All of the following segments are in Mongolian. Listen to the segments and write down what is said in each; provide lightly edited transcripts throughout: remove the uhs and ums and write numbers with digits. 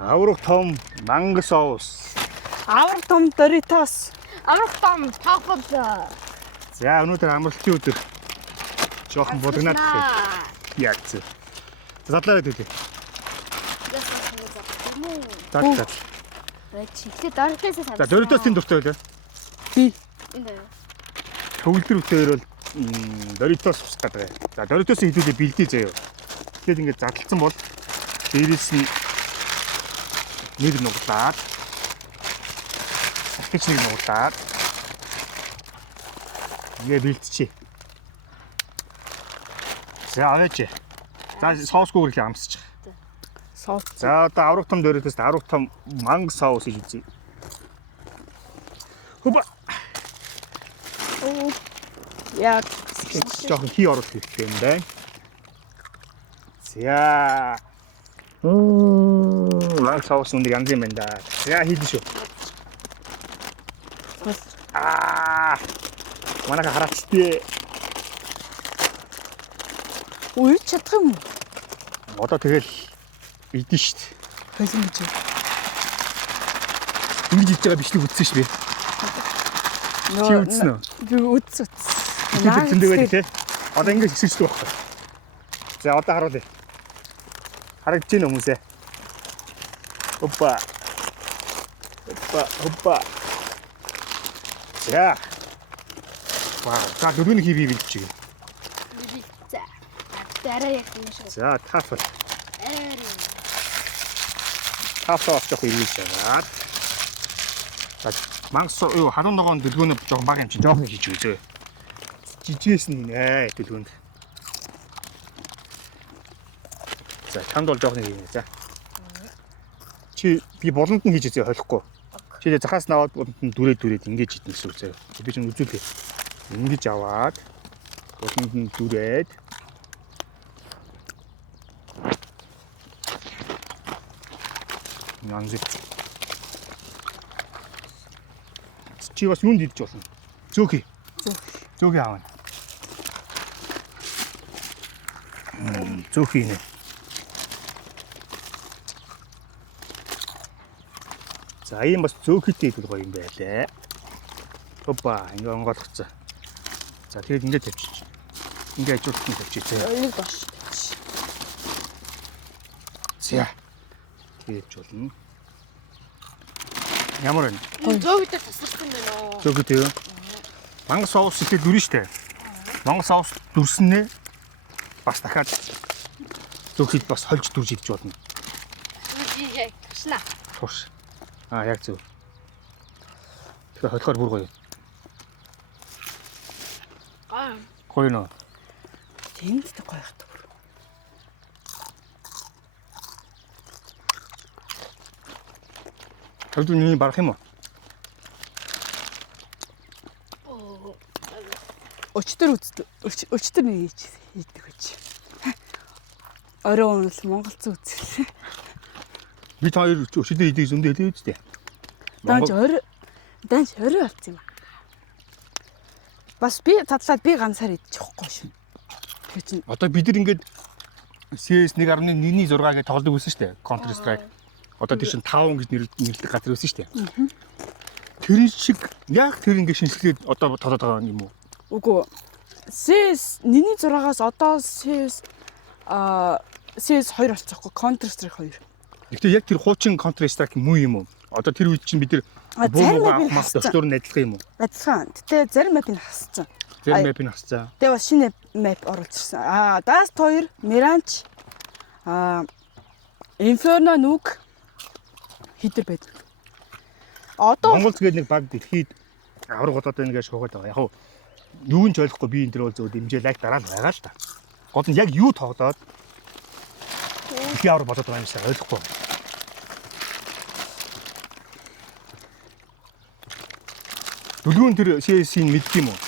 Аврах том мангас соус. Аврах том Doritos. Аврах том Taco. За өнөөдөр амралтын өдөр. Жохон булгнаад яг зөв. Задлаарай дүүлээ. Так. Чиглээ Doritos-ээс За Doritos-ийн дуртай байлаа. Би. Төгөлдөр үтээр бол Doritos ус гэдэг. За Doritos-ийн хэдүүлээ бэлдээ заяа. Тэгэхээр ингээд задлцсан бол дээрээс нь нэр нуглаад ахиж нэг нуглаад ингээ бэлтчихье. За аваач. За соусгүй л амсчих. Соус. За одоо аврах том Doritos, аврах том манг соус хийж үзье. Хөөе. Яг Жохон хий оруулах хэрэгтэй юм байна. За. Манг соус үнэ янз юм байна да. За хийдэн шүү. Манайха хараач. Уурч чадах юм уу? Одоо тэгэл идэн штт. Хөлн гэж. Ингэж идэж байгаа бичлэг үзсэн ш би. Чи үзсэн үү? Би үзсэн. Бид зөндөө байдаг те. Одоо ингэж хэсэгчдэг байхгүй. За одоо харуулъя. Харагдаж байна хүмүүсээ. Опа. За. Вау, та дөрөвний хий бий. За. Дараа яг юм шиг. За, тафал. Тафал авчих ирүүлж байгаа. За, мангас юу халуун ногоон дэлгүүнө жоохон баг юм чинь жоохон хийж үзье. Жижигээс нь нэ дэлгүүнд. За, чамд бол жоохон хийнэ за. Чи би болонд нь хийж үзье холихгүй. Чи тэгээ захаас нь аваад болонд нь дүрээд ингэж идэх гэсэн үг заяа. Би чинь үзүүлээ. Ингэж аваад болонд нь дүрээд янзэг. Чи бас юунд идэж болно? Зөөхий. Зөөхий аавна. Зөөхий нэ. За ийм бас зөөхийтэй идэх гоё юм байлаа. Опа, ингээ онгойлгоцсон. За тэгээд ингээ тавьчих. Ингээ ажуулт нь тавьчих. Нэг дош. За. Хийж болно. Ямар вэ? Зөөгдөө тасарсан байна уу? Зөөгдөө. Мангас соус ихтэй дүрэн штэ. Мангас соус дүрснээ бас дахиад зөөхид бас хольж дүрж идэж болно. Яг тушна. Туш. Яг зөв. Тэгэхээр холихоор бүр гоё. Гоё нөө. Тэмдтэй гоё хат. Тавд үний барах юм уу? Өчтөр нэг хийдэг гэж. Орой өнөл Монголцоо үзсэн. Би та хоёр өчигдөр идэх зөндөө хэлээ үстэй. Данч орой болсон юм аа. Бас би тадлаад би ганцаар идчихгүй шүү. Тэгээ чинь Одоо бид нар ингээд CS 1.1-6 гэж тоглодог байсан шүү дээ. Counter Strike. Одоо тийш 5 гэж нэрлэдэг газар байсан шүү дээ. Тэр шиг яг тэр ингээд шинжилгээд одоо толоод байгаа юм уу? үгүй. CS 1.6-аас одоо CS 2 болчихгүй. Counter Strike 2. Гэхдээ яг тэр хуучин Counter Strike муу юм уу? Одоо тэр үед чинь бид нар буугаа авах төсөөр нь адилхан юм уу? Адилхан. Гэтэ зарим мапыг хасчихсан. Зарим мапыг хасчаа. Тэгээ бас шинэ map оруулчихсан. Dust 2, Mirage, Inferno Nuke хитэр байдаг. Одоо Монгол згээд нэг баг дэлхийд авраг болоод байна гэж шуугаад байгаа. Яг хуу юу нь ч ойлгохгүй би энэ төр бол зөв дэмжээ лайк дараа нь байгаа л та. Гол нь яг юу тоглоод би авраг болоод байгаа юм шиг ойлгохгүй. Дүлгүүн тэр CS-ийн мэддэг юм уу?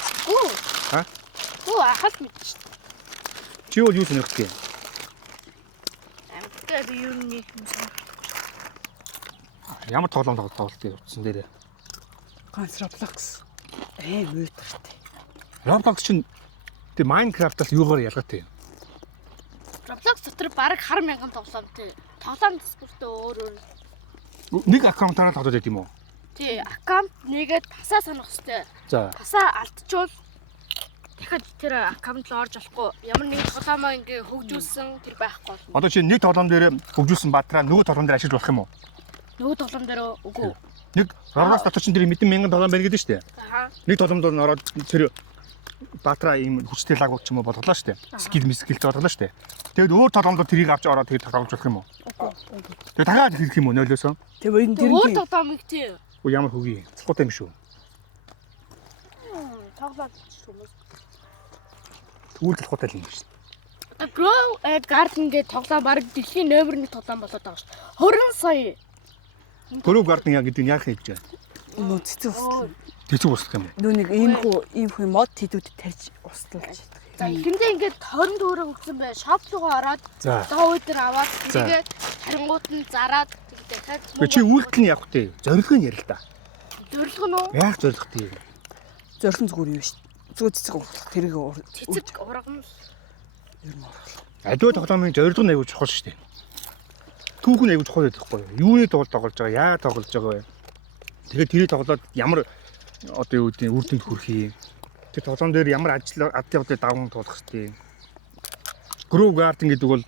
Ахад мэдчих. Чи бол юу сонирхдаг юм? Амттай би юу нэг юм сонирх. Ямар тоглоом тоглолт явуулсан дээрээ? Roblox. Мөөдөртэй. Roblox чинь тэр Minecraft-аас юугаар ялгаатай юм? Roblox дотор баг 10,000 тоглоомтой. Тоглоом спорттой өөр өөр Нэг аккаунтаараа тоглоод байт юм уу? Тий, аккаунт нэгээд тасаа санах хэрэгтэй. За. Тасаа алдчихвал дахиад тэр аккаунт руу орж болохгүй. Ямар нэгэн тоглоомоо ингээ хөгжүүлсэн тэр байхгүй. Одоо чи нэг тоглоом дээр хөгжүүлсэн баатраа нөгөө тоглоом дээр ашиглаж болох юм уу? Нөгөө тоглоом дээр үгүй. Нэг Робlox дотор чинь тэр мэдэн мянган тоглоом байна гэдэг нь шүү дээ. Аа. Нэг тоглоомд ороод тэр баатраа ийм хүчтэй лаг ч юм уу болголоо шүү дээ. Скил болголоо шүү дээ. Тэгэд өөр тоглоомд тэрийг авч ороод тэр тоглож болох юм уу? Тэгээ дахиад хийх юм уу нойлоосоо? Тэр энэ тэр Өөр тоглоомыг тий. Уу ямар хөгийн. Цохтой юм шүү. Тоглоод хүмүүс. Тэгвэл цохтой л юм шүү. Grow a Garden гэдэг тоглоом баг дэлхийн номер 1 тоглоом болоод байгаа шүү. 20 сая. Grow Garden яг гэдэг нь яах юм гэж байна? нөө цэцэг устгал. Тэцэг устгах юм уу? Нөө нэг ийм мод хийдүүд тарьж устгуулж чаддаг. За ихэндээ ингээд 20 төгрөг өгсөн бай. Шоп руугаа ороод За. доо өдөр аваад тэгээ харингууд нь зараад тэгээ дахиад Чи үйлдэл нь явах тий. Зорилго нь ярил та. зорилго нь уу? Яах зорилго тий. Зорилон зүгээр юу шүү. Зүгээр цэцэг устгах тэрийг Цэцэг ургана. ер нь оруулах. Аливаа тоглоомын зорилго нь аягүй чухал шүү дээ. Түүх нь аягүй чухал байдаг байхгүй юу? Юуны тоглож байгаа, яа тоглож байгаа вэ? Тэгээд тэрийг тоглоод ямар одоо юу гэдэг үр дүнд хүрэх юм. Тэр тоглоом дээр ямар ад явдлыг даван туулах хэрэгтэй. Grow Garden гэдэг бол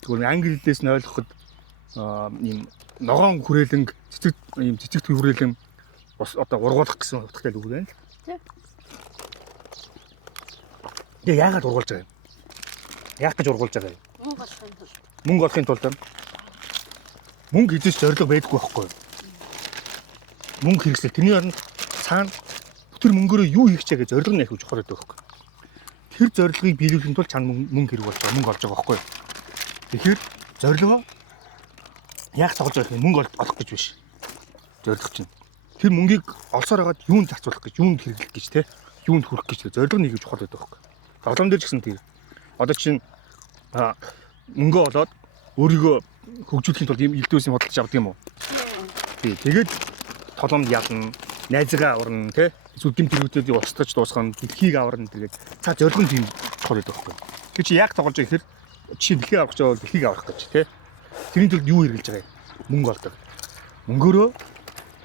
зөвхөн англи хэлээс нь ойлгоход ийм ногоон хүрээлэн цэцэг хүрээлэн бас одоо ургуулах гэсэн утгатай үг байна л. Тий. Тэгээ яагаад ургуулж байгаа юм? Яах гэж ургуулж байгаа юм? Мөнгө олохын тулд. Мөнгө олохын тулд мөнгө хийж зорилго байдаггүй байхгүй юу? Мөнгө хэрэгсэл тэрний оронд цаана тэр мөнгөөрөө юу хийх чаа гэж зорилго нь их чухал байдаг байхгүй юу? Тэр зорилгыг биелүүлэхийн тулд чанд мөнгө хэрэг болж байгаа, мөнгө олж байгаа байхгүй юу? Тэгэхээр зорилгоо яах цогж байх юм мөнгө олох гэж биш. Зорилго чинь тэр мөнгийг олсоор хагаад юунд зарцуулах гэж, юунд хэрэглэх гэж те, юунд хүрэх гэж зорилго нь их чухал байдаг байхгүй юу? Тоглоом дээр ч гэсэн тийм. Одоо чинь мөнгө олоод өөрийгөө хөгжүүлэхийн тулд юм илдвэс юм бодлож авдаг юм уу? Тий. Тэгээд тоглоомд ялна, найзгаа аварна, тэ? Эсвэл дэм тэргүүдийг устгаж дуусгана, дэлхийг аварна тэгээд цаа зорилго нь тийм чухал байдаг байхгүй юу? Тэр чи яг тоглож байгаа гэхээр чи дэлхийг авах гэж бол дэлхийг авах гэж, тэ? Тэрийн төлд юу хэрэглэж байгаа юм? Мөнгө олдог. Мөнгөөрөө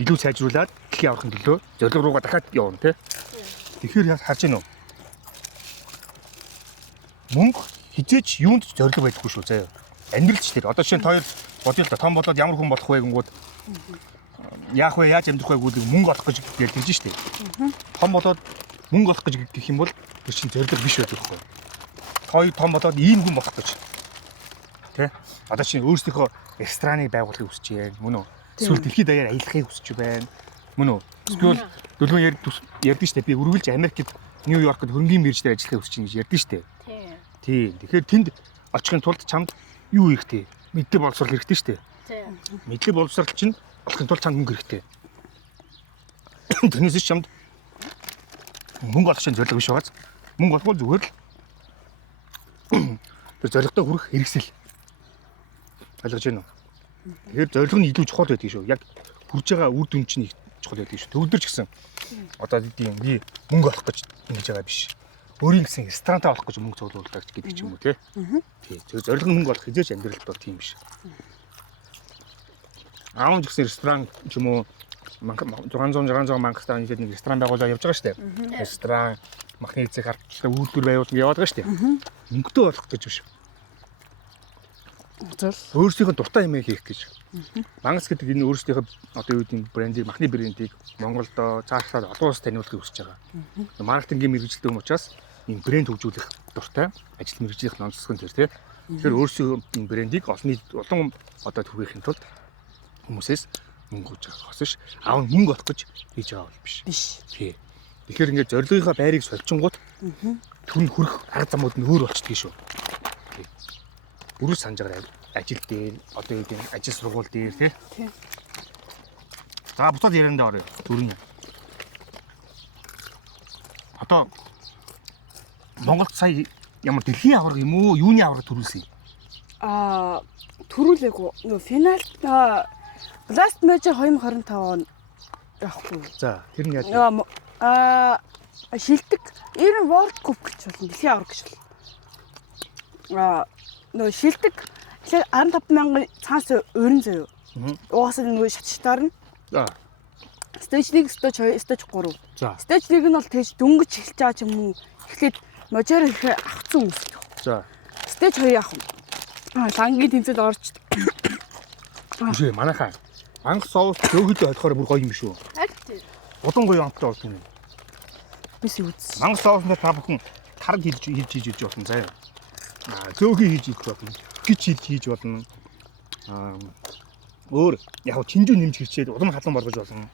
илүү сайжруулад дэлхийг авахын төлөө зорилго руугаа дахиад явна, тэ? Тэгэхээр харж байна уу? Мөнгө хизээч юунд ч зорилго байдаггүй шүү заяа. Амьдралч тэр. Одоо жишээ нь хоёр бодъё л да том болоод ямар хүн болох вэ гингүүд яах вэ, яаж амьдрах вэ гэдэг мөнгө олох гэж ярьж штеп. Том болоод мөнгө олох гэж гэх юм бол тэр чинь зорилго биш байдаг байхгүй. Хоёр том болоод ийм хүн болох гэж. Тэ? Одоо чинь өөрсдийнхөө рестораныг байгуулахыг хүсэж байна. Мөн үү? Эсвэл дэлхийд даяар аялахыг хүсэж байна. Мөн үү? Эсвэл дөлгөн ярьдэн штеп. Би үргэлж Америкт Нью-Йоркт хөрөнгөний мэрж дээр ажиллахыг хүсэж байна гэж ярьдэн штеп. Тий. Тэгэхээр тэнд очихын тулд чамд юу хэрэгтэй? Мэдлэг боловсрол хэрэгтэй шүү дээ. Тий. Мэдлэг боловсрол чинь олохын тулд чамд мөнгө хэрэгтэй. Тэрнээс чамд мөнгө олох чинь зорилго биш байгааз. Мөнгө олох бол зүгээр л тэр зорилготой хүрэх хэрэгсэл. Ойлгож байна уу? Тэгэхээр зорилго нь илүү чухал байдаг шүү. Яг хүрж байгаа үр дүн чинь их чухал байдаг шүү. Төгөлдөр ч гэсэн одоо тийм би мөнгө олох гэж ингэж байгаа биш. Өөрийн гэсэн ресторантай болох гэж мөнгө цуглуулдаг гэдэг ч юм уу тий. Тий. Зорилго нь мөнгө олох хизээч амьдралд бол тийм биш. Аав ч гэсэн ресторан ч юм уу 600 мангастаа ингээд нэг ресторан байгуулаад явж байгаа шүү дээ. Ресторан, махны эцэг хартлагтай үйлдвэр байгуулдаг яваад байгаа шүү дээ. Мөнгөтэй болох гэж биш. Өөрсдийнхөө дуртай юмыг хийх гэж. Мангас гэдэг энэ өөрсдийнхөө одоо юу гэдэг брендийг, махны брендийг Монголд цаашлаад олон улс таниулахыг хүсэж байгаа. Маркетингийн мэргэжилтэй хүмүүс учраас ийм брэнд хөгжүүлэх дуртай, ажил мэргэжлийн онцлог нь тэр тий. Тэгэхээр өөрсдөө энэ брендийг олон одоо түгээхийн тулд хүмүүсээс мөнгө өгч байгаа хос биш. Аав нь мөнгө олох гэж хийж байгаа бол биш. Биш. Тий. Тэгэхээр ингээд зорилгынхаа байрыг сольчингууд түн хүрэх арга замууд нь өөр болчихдгийг шүү. Тий. Бүрэл санаж байгаа ажил дээр одоо юу гэдэг ажил сургууль дээр тий. Тий. За буцаад яриандаа орё. Дөрөв. Одоо Монголд сая ямар дэлхийн аварга юм уу, юуны аварга төрүүлсэн юм? Төрүүлээгүй. Нөгөө финалт Blast Major 2025 он яахгүй. За, тэр нь яаж? Нөгөө шилдэг Eren World Cup гэж болно. Дэлхийн аварга гэж болно. Нөгөө шилдэг Тэгэхээр 15,000 цаас өрн зөө. Угаасаа нөгөө шатшдаар нь За. Stage 1, stage 2, stage 3. За. Stage 1 нь бол тэгж дөнгөж эхэлж байгаа ч юм уу. Эхлээд мажор их авцсан хүмүүс. За. Stage 2 яах вэ? Лангийн тэмцээд орж. Үгүй манайхаа анх соус зөөгөлөө холихоор бүр гоё юм шүү. Харин Улан гоё амттай болдог юм. Бис үз. Анх соуснаар та бүхэн тараг хийж болно заяа. Зөөгий хийж болно. Гिच хийж болно. Өөр яг чинжүү нэмж хэрчээд улам халуун болгож болно.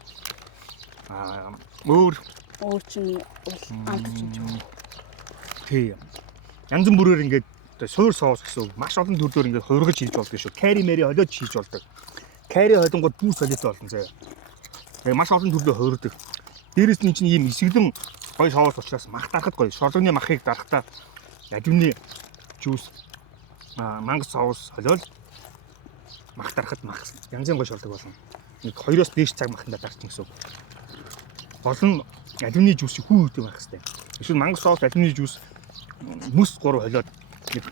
Өөр Уучин бол амтч юм. тий. Янз бүрээр ингээд суур соус гэсэн маш олон төрлөөр ингээд хувиргаж хийж болдог шүү. Карри мэри холиод хийж болдог. Карри холингууд бүүс солиотой болно заяа. Яг маш олон төрлөөр хувирдаг. Дээрээс нь чинь ийм эсгэлэн гоё соус учраас мах дарахад гоё. Шорлогны махыг дарахтаа ядимны жуус манго соус холиол мах дарахад мах янзын гоё шорлог болно. Нэг 2-оос дээш цаг маханда дарчих гэсэн үг. Болон ядимны жуус хүү үүтэй байх хэрэгтэй. Эсвэл манго соус ядимны жуус мөс 3 холиод нэг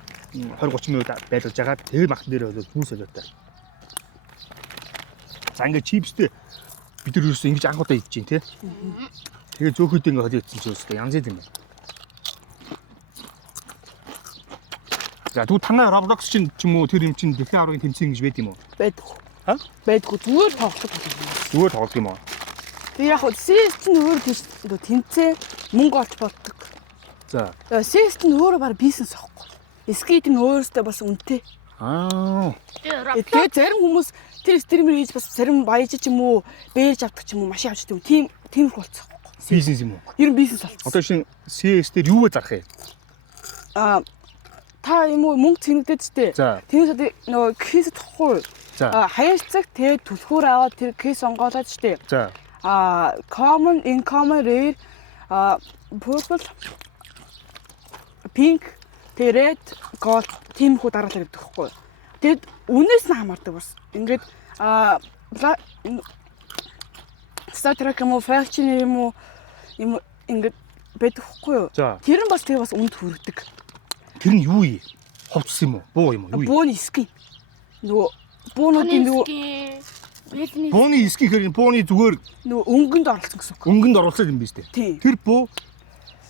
20-30 минут байлгаж байгаа. Тэгээд махтан дээр холиод хүү солиотой. За ингээд чипстэй бид нар юусэн ингэж анхудаа идэж чинь тий. Тэгээ зөөхөд ингээ холиодсон ч үстэй янз юм байна. За дүү танай Roblox чинь ч юм уу тэр юм чинь дэлхийн аврагын тэмцээн гэж байд юм уу? Байдгүй. Ха? Байдгүй. Зүгээр тоглох юм. Зүгээр тоглох юм уу? Тэг яг хөө CS чинь өөр тийш тэмцээ мөнгө олж болдог. За. CS чинь өөрөө баг бизнес аахгүй. Skate нь өөрөөсөө бас үнэтэй. Тэгээд зарим хүмүүс тэр стример хийж бас зарим баяж ч юм уу бэж авдаг ч юм уу машин авчдаг. Тиймэрхүү болцсон. Бизнес юм уу? Ер нь бизнес болцсон. Одоо шинэ CS дээр юу вэ зарах юм? Та юм уу мөнгө цэгнэгдээд штэ. Тэрээс нөгөө кейс тохгүй. Хаяалцаг тэгээд түлхүүр аваад тэр кейс онгоолоод штэ. За. Common, uncommon, rare, purple, pink, red, gold тиймэрхүү дараалал гэдэг хэвгүй. Тэгэд үнээс нь хамаардаг бас. Ингээд Star Trek юм уу, Faction юм уу ингээд байдаг хэвгүй юу? Тэр нь бас тэгээ бас үнд хүрдэг. Тэр нь юу юм? Хувцс юм уу? Буу юм уу? Юу юм? Бууны скин. Нөгөө буунуудын нөгөө бууны скинхээр бууны зүгээр нөгөө өнгөнд оролцсон гэсэн үг. Өнгөнд оруулсан юм биш үү? Тэр буу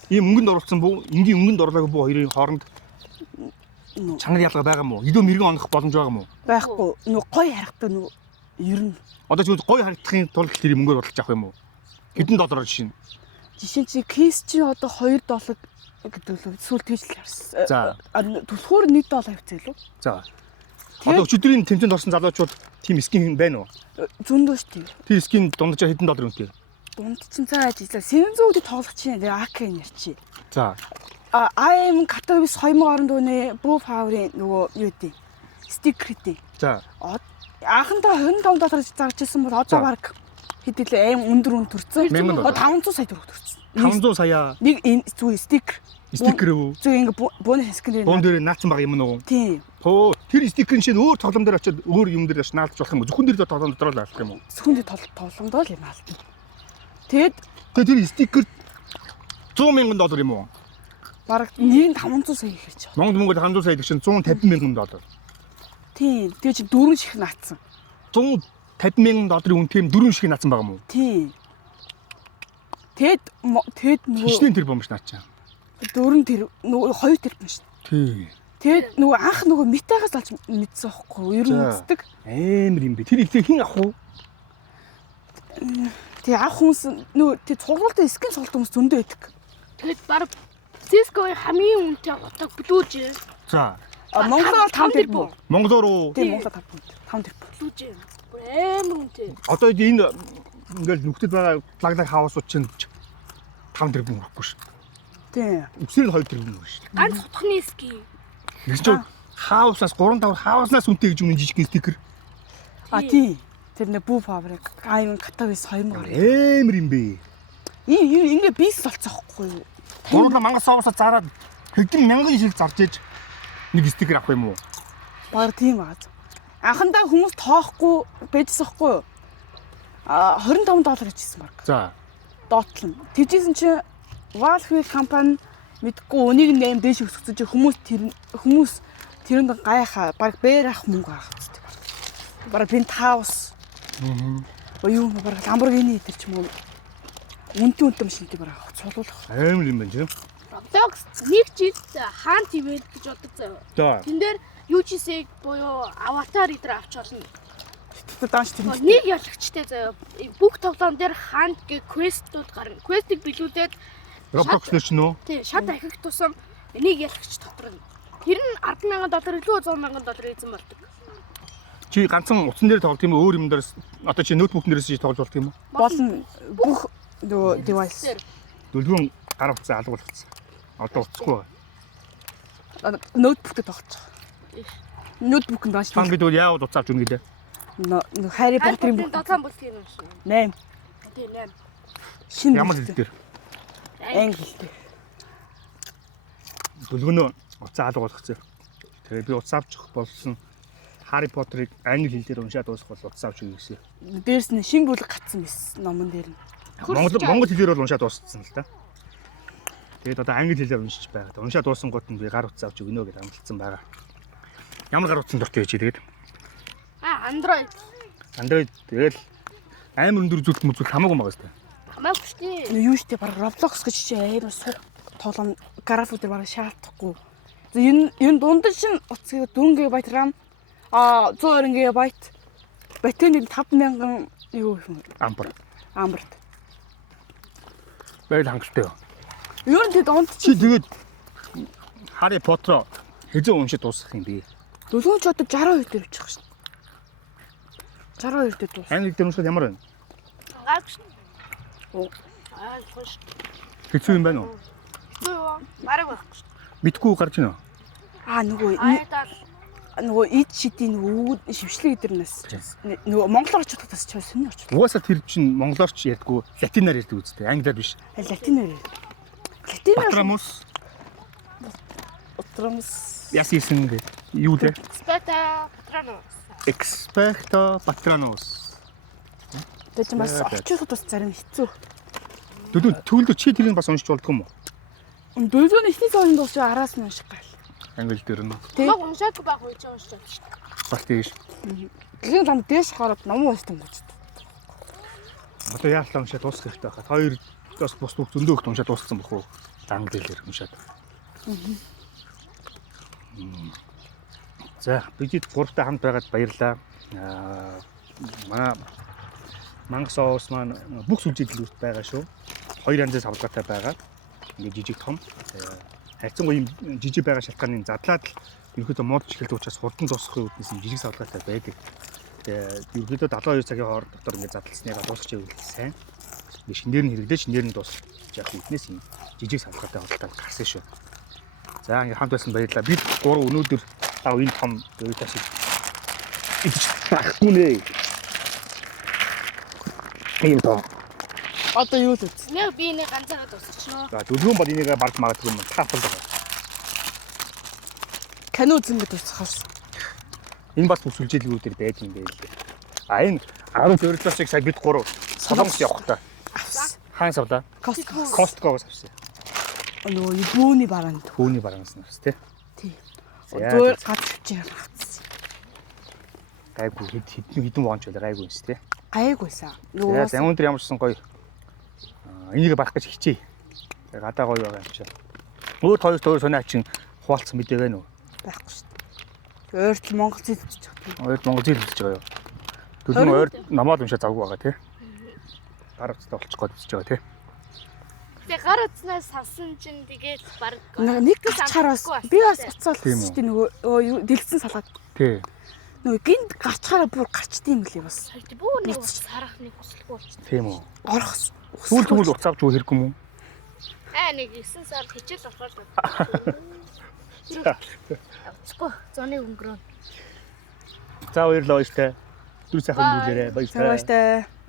ийм өнгөнд оруулсан буу, энгийн өнгөнд оруулаагүй буу хоёрын хооронд чанар ялгаа байгаа мó? Илүү мэрэгэн онгох боломж байгаа мó? Байхгүй. Нөгөө гоё харагддаг нөгөө ер нь. Одоо ч гоё харагдахын тулд тэр мөнгөөр бодлож авах юм уу? Хэдэн доллараар жишээ нь? Жишээ чи кейс чи одоо $2 гэдэг л сүүл тэгж л харсан. За. Түлхүүр $1 хэвчээ лөө. За. Одоо өчигдрийн тэмцээнд орсон залуучууд тим скин байна уу? Зөндөө шүү дээ. Тэр скин дунджаа хэдэн доллар үнэтэй? Дунд чинь цаа ажиллаа. Сэнзүүдэд тоглох чинь АК нэрчи. За. IM Katowice 2010 оны Blue Power-ийн нөгөө юу гэдэг стикер гэдэг. За. Анхандаа $25 зарж ирсэн бол одоо баг хэдэлээ аим өндөр төрцөн. 500 сая төгрөг төрцөн. 500 сая. Нэг энэ зүй стикер. Стикер үү? Зүй ингээ бууны скин дээр. Буун дээр наацсан баг юм уу? Тийм. Хөө тэр стикерын шинэ өөр тоглоом дээр очиод өөр юм дээр наалж болох юм уу? Зөвхөн дээр тоглоом дотроо л авах юм уу? Зөвхөн дээр тоглоомдоо л юм аа. Тэгэд тэр стикер $100,000 юм уу? Бараг нэг нь 500 сая ихэж байгаа. Монгол 500 сая гэдэг чинь $150,000. Тийм. Тэгээ чи 4 шиг наацсан. $150,000 үнэтэй 4 шиг наацсан байгаа юм уу? Тийм. Тэгэд нөгөө хичнээн тэр бомж наачаа. 4 тэр нөгөө 2 тэр бомж шүү. Тий. Тэгэд нөгөө анх нөгөө метагаас алж мэдсэн байхгүй юу? Ер нь үздэг. Амар юм бэ. Тэр ихтэй хин авах уу? Тэгээ авах хүмүүс нөгөө тэг цуглуултын скин цуглуулт хүмүүс зөндөө байдаг. Тэгэд баг Cisco-ийн хамгийн үнэтэй утга блүүж. За. Монголоор 5 тэр бүү. Монголоор уу? Тийм Монголоор 5 тэр блүүж. Амар үнэтэй. Одоо энэ ингээл нүхтэд байгаа лаглаг хаусууд чинь 5 тэрбум авахгүй шүү. Тийм. Үсрэл 2 тэрбум шүү. Ганц утганы скин. Нэг ч хауснаас 3-5 хауснаас үнэтэй гэж үнэн жижиг стикер. Тийм. Тэр нэг Blue Power-ыг IM Katowice 2010. Амар юм бэ. Ингээ бизнес болцсон байхгүй юу? Гурлаа мангас соосоо зараад хэдэн мянган шиг зарж ээж нэг стикер авах юм уу? Баг тийм аа. Анхандаа хүмүүс тоохгүй байжсан байхгүй юу? $25 гэжсэн баг. За. Доотлон. Тэжсэн чинь Valve компани мэдгүй өнийг нэм дээш өсгөж хүмүүс тэрэнд гайхаа баг бээр ах мөнгө гаргацдаг. Бараг пентхаус. Юу бараг Lamborghini дээр ч юм уу. Үнэтэй машинтай бараг цулуулах. Амар юм байна тийм. Roblox нэг жил хаан твэл гэж боддог заяа. За. Тэн дээр UGC буюу аватар идэр авч олно. Тэгтээ дааш тэр. Нэг ялагчтай заяа. Бүх тоглоом дээр хаан гэ квестүүд гарна. Квестийг биелүүлээд Roblox нэр чинь үү? тий шат ахих тусам нэг ялагч дотор нь. Тэр нь $10,000 илүү $100,000 эзэн болдог. Чи ганцхан утсан дээр тоглох юм өөр юм дээр одоо чи ноутбук нэрээс чи тоглож болт юм уу? Болно бүх нөгөө device. Дөлгөн гар утсан алгуулчихсан. Одоо уцхгүй. Ноутбук дээр тоглож байгаа. Ноутбук нь дааш. Тан бид яавал уцаавч өгнө гэлээ. Нөгөө Harry Potter-ийн бүх тоглоом бүлгийн юм шиг. 8 Тий 8. шинэ Ямар хэл дээр? англи хэлтэй. Дөлгөнөө уцаа алгуулчихсан. Тэгээ би уцаавчих болсон Harry Potter-ыг англи хэл дээр уншаад дуусах бол уцаавч өгье гэсэн. Дээрс нь шинэ бүлэг гацсан байсан номон дээр нь. Монгол хэлээр бол уншаад дууссан л да. Тэгээд одоо англи хэлээр уншиж байгаа. Уншаад дууссан гот нь би гар утсаа авч өгнө гэж амлалцсан байгаа. Ямар гар утсан дуртай байж тэгээд Android. Android тэгэл амар өндөр үзүүлэлт мүзүүлэлт хамаагүй байгаа сте. Хамаагүй шүү дээ. Юу штэ баг Roblox гэж чи амар суг тоглоом график дээр баг шаардахгүй. Энэ дундаж шин утсыг 4 GB RAM 120 GB батарейн 5000 юу юм Амбар. амбарт. Байл хангалттай. Юу нэ донд Чи тэгээд Harry Potter хэзээ уншиж дуусгах юм бэ? дөлгөн ч одоо 62 дээр явчих шин. 62 дээр дуус. Англи дээр уншихад ямар байна? Гайгүй шүү. Оо. Гош. Хэцүү юм байна уу? Юу мараг байхгүй шүү. Мэдгүй гарч байна уу? Нөгөө ид шидийн үүд шившлэг эдэрнээс нөгөө монголоор очих тас ч сонир очих. Угаасаа тэр чинь монголоорч ярьдгүй латинаар ярьдаг үстэй. Англиар биш. Латинаар. Латинаар. Patronus ясийсэн бэ? Юу лээ? Expecto Patronus. Тэгэж бас очиход бас зарим хэцүү. Төлөвлөлт чи тэрийг бас уншиж болдгоо юм уу? Дөлгөөний ихний цааны дуус араас нь унших гал. Англи дээр нь. Маг уншаагүй баг үйж уншиж байна шүү. Бас тийш. Тэгэн лам дээш хараад ном уншдаг юм гэж. Одоо яатлаа уншаад дуусгах хэрэгтэй байхад хоёр бас бус бүх зөндөө их уншаад дуусгасан бах уу? Англи хэлээр уншаад. За бид гуравтай хамт байгаад баярлалаа. Манай мангас оос маань бүх сүлжээдлүүд байгаа шүү. Хоёр янзын савлгаатай байгаа. Ингээ жижиг том. Хайцангуй юм жижиг байгаа шалтгааныг задлаад л ерөөдөө модч эхэлдэг учраас хурдан дуусгахын үүднээс юм жижиг савлгаатай байдаг. Тэгээ ерөөдөө 72 цагийн хооронд дотор ингээ задлсныг дуусгах чивэл сайн. Ингээ шинээр нь хэрэглээ шинээр нь дуусгах яг үүднээс юм жижиг савлгаатай худалдаа гарсан шүү. За ингээ хамт байсан баярлалаа. Бид гурав өнөөдөр тав энэ том дөрөвтэй шиг идэж байхгүй нэ. Ийм тоо. Одоо юу л үз. Нэг би нэг ганцаараа дуусчихноо. За дөлгөн бол энийг бард магадгүй юм таапал байгаа. Кано үзэн гэдэг уцхаас. Энэ бас бүх сүлжээлгүүдээр байж юм бэ лээ. А энэ 10 зорилгоосыг сая бид гурав солонгос явах та. Хаан савлаа. Costco-гоос авсан. Нөгөө юуны бараанд. Хөөний бараанаас нь авсан тий. Тий. За, Зөөр гадчиж авчихсан. Гайгүй хідэн воонч байлаа гайгүй юм тий. Гайгүйсэн. Яа замун дээр ямарчсан гоё. Энийг барах гэж хичээе. Тэгээ гадаа гоё байгаа юм чи. Өөр хоёр сониа чин хуваалцсан мэдээ байна уу? Байхгүй шүү дээ. Өөрт Монгол зээл үзэж байгаа. Ойр Монгол зээл үзэж байгаа юу? Төлөв ойр намаад уншаа завгүй байгаа тий. Гар утастай болчих гээд үзэж байгаа тий. Тэгээ гар утаснаас савсан чинь тэгээд баг Нэг гарчхаараас би бас уцаал шүү дээ нөгөө дэлгэцэн салгаад. Тий. Нөгөө гинт гарчхаараа бүр гарчдсан юм лээ бас. бүү нэг сарах нэг хүсэлгүй болчихсон. Тийм үү. Орох. Сүүл тэгвэл уцаавч юу хэрэггүй юм уу? Нэг 9 сар хичээл болохоор л. Цэхгүй зоны өнгөрөө. За баярлалаа баяртай. Түр сайхан бүлээрээ баяртай. Баяртай.